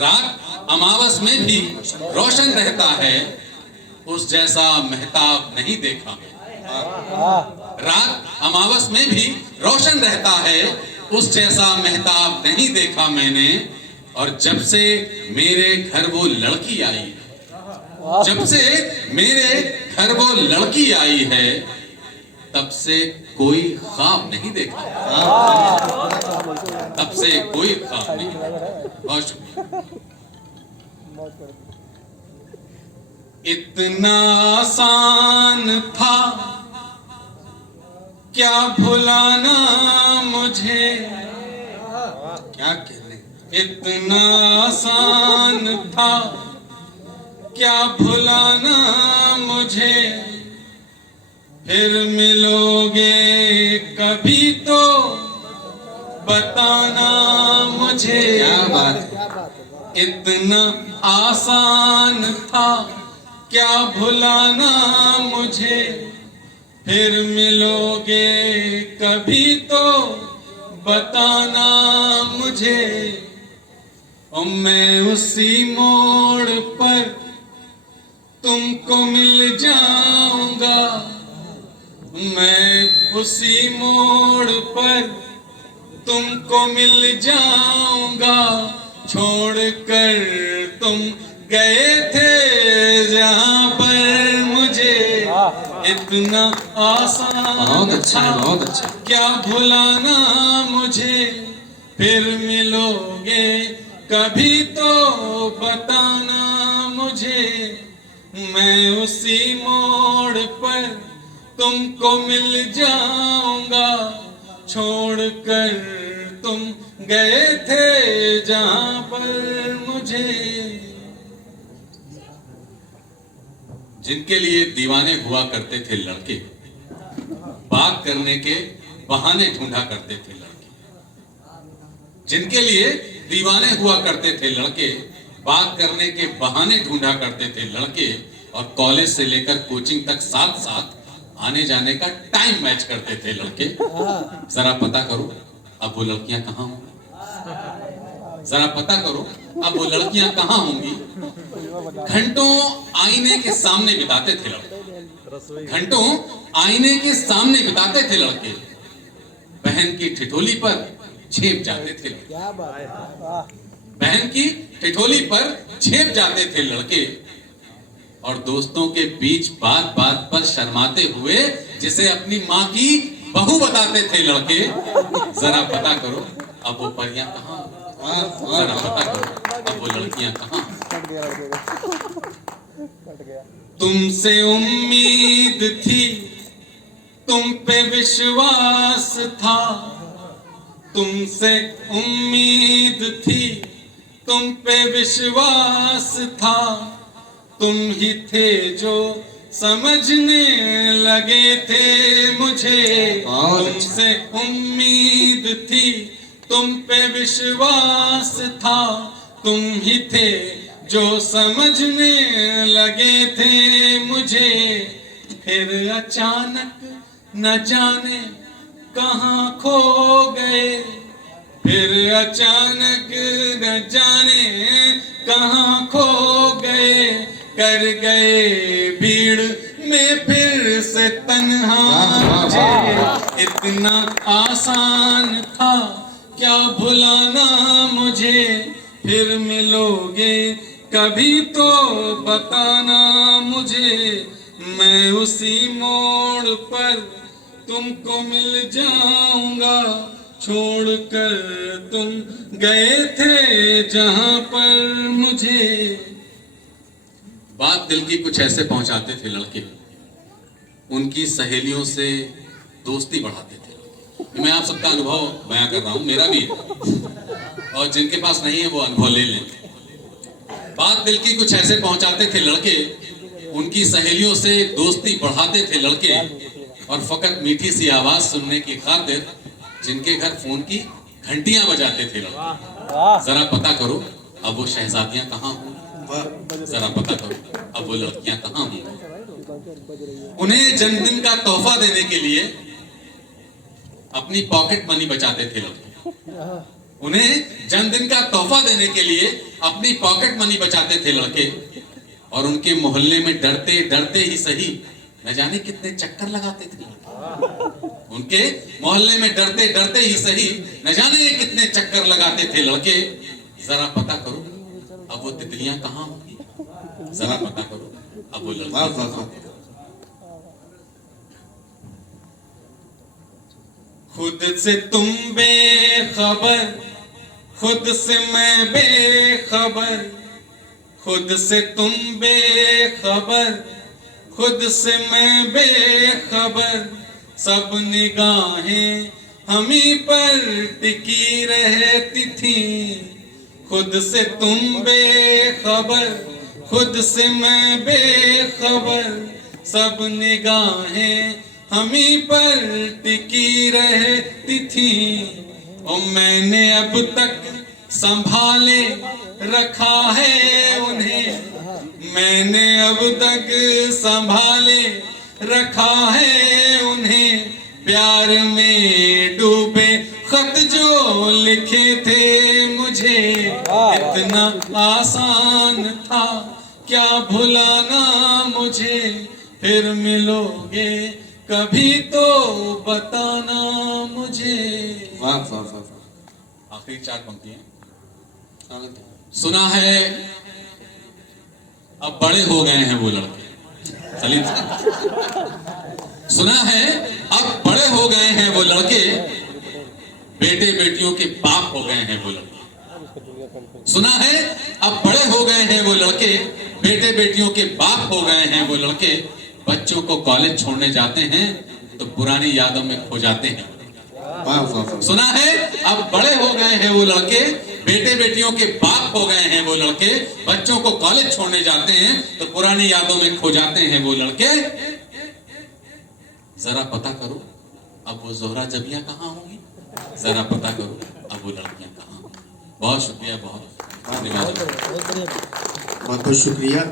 रात अमावस में भी रोशन रहता है, उस जैसा महताब नहीं देखा मैं। रात अमावस में भी रोशन रहता है, उस जैसा महताब नहीं देखा मैंने। और जब से मेरे घर वो लड़की आई है, जब से मेरे घर वो लड़की आई है, तब से कोई ख्वाब नहीं देखा, तब से कोई ख्वाब नहीं देखा। बहुत शुक्रिया। इतना आसान था क्या भुलाना मुझे, क्या कहने, इतना आसान था क्या भुलाना मुझे, फिर मिलोगे कभी तो बताना मुझे। क्या बात है। इतना आसान था क्या भुलाना मुझे, फिर मिलोगे कभी तो बताना मुझे। और मैं उसी मोड़ पर तुमको मिल जाऊंगा, मैं उसी मोड़ पर तुमको मिल जाऊंगा, छोड़कर तुम गए थे जहां पर मुझे। इतना आसान था क्या भुलाना मुझे, फिर मिलोगे कभी तो बताना मुझे। मैं उसी मोड़ पर तुमको मिल जाऊंगा, छोड़कर तुम गए थे जहां पर मुझे। जिनके लिए दीवाने हुआ करते थे लड़के, बात करने के बहाने ढूंढा करते थे लड़के। जिनके लिए दीवाने हुआ करते थे लड़के, बात करने के बहाने ढूंढा करते थे लड़के, और कॉलेज से लेकर कोचिंग तक साथ साथ आने जाने का टाइम मैच करते थे लड़के। जरा पता करो अब वो लड़कियां कहां होंगी, जरा पता करो अब वो लड़कियां कहां होंगी। घंटों आईने के सामने बिताते थे लड़के, घंटों आईने के सामने बिताते थे लड़के, बहन की ठिठोली पर छेप जाते थे, बहन की ठिठोली पर छेप जाते थे लड़के, और दोस्तों के बीच बात बात पर शर्माते हुए जिसे अपनी माँ की बहू बताते थे लड़के। जरा पता करो अब वो परियां कहां, जरा पता करो अब वो लड़कियां कहां। तुमसे उम्मीद थी, तुम पे विश्वास था, तुमसे उम्मीद थी, तुम पे विश्वास था, तुम ही थे जो समझने लगे थे मुझे। तुमसे उम्मीद थी, तुम पे विश्वास था, तुम ही थे जो समझने लगे थे मुझे। फिर अचानक न जाने कहाँ खो गए, फिर अचानक न जाने कहाँ खो गए, कर गए भीड़ में फिर से तन्हा मुझे। इतना आसान था क्या भुलाना मुझे, फिर मिलोगे कभी तो बताना मुझे। मैं उसी मोड़ पर तुमको मिल जाऊंगा, छोड़कर तुम गए थे जहां पर मुझे। बात दिल की कुछ ऐसे पहुंचाते थे लड़के, उनकी सहेलियों से दोस्ती बढ़ाते थे। मैं आप सबका अनुभव बयां कर रहा हूं, मेरा भी है, और जिनके पास नहीं है वो अनुभव ले लें। बात दिल की कुछ ऐसे पहुंचाते थे लड़के, उनकी सहेलियों से दोस्ती बढ़ाते थे लड़के, और फकत मीठी सी आवाज सुनने की खातिर जिनके घर फोन की घंटियां बजाते थे लड़के। जरा पता करो अब वो शहजादियां कहां हों, जरा पता करो अब वो लड़कियां कहां हों। उन्हें जन्मदिन का तोहफा देने के लिए अपनी पॉकेट मनी बचाते थे लड़के। उन्हें जन्मदिन का तोहफा देने के लिए अपनी पॉकेट मनी बचाते थे लड़के, और उनके मोहल्ले में डरते डरते ही सही न जाने कितने चक्कर लगाते थे लड़के। उनके मोहल्ले में डरते डरते ही सही न जाने कितने चक्कर लगाते थे लड़के। जरा पता करो अब वो तितलियां कहाँ होंगी, जरा पता करो अब वो लड़कियां कहाँ होंगी। खुद से तुम बेखबर, खुद से मैं बेखबर, खुद से तुम बेखबर, खुद से मैं बेखबर, सब निगाहें हमी पर टिकी रहती थी। खुद से तुम बेखबर, खुद से मैं बेखबर, सब निगाहें हमी पर टिकी रहती थी। और मैंने अब तक संभाले रखा है उन्हें, मैंने अब तक संभाले रखा है उन्हें। प्यार में डूबे खत जो लिखे थे मुझे, इतना आसान था क्या भुलाना मुझे। फिर मिलोगे कभी तो बताना मुझे। वाह वाह वाह वाह। आखिरी 4 पंक्तियां। सुना है अब बड़े हो गए हैं वो लड़के, सलीम साहब। सुना है अब बड़े हो गए हैं वो लड़के, बेटे बेटियों के बाप हो गए हैं वो लड़के। सुना है अब बड़े हो गए हैं वो लड़के, बेटे बेटियों के बाप हो गए हैं वो लड़के। बच्चों को कॉलेज छोड़ने जाते हैं तो पुरानी यादों में खो जाते हैं। सुना है अब बड़े हो गए हैं वो लड़के, बेटे बेटियों के बाप हो गए हैं वो लड़के। बच्चों को कॉलेज छोड़ने जाते हैं तो पुरानी यादों में खो जाते हैं वो लड़के। जरा पता करो अब वो जोहरा जबियां कहाँ होंगी, जरा पता करो अब वो लड़कियां कहाँ होंगी। बहुत शुक्रिया, बहुत धन्यवाद, बहुत बहुत शुक्रिया।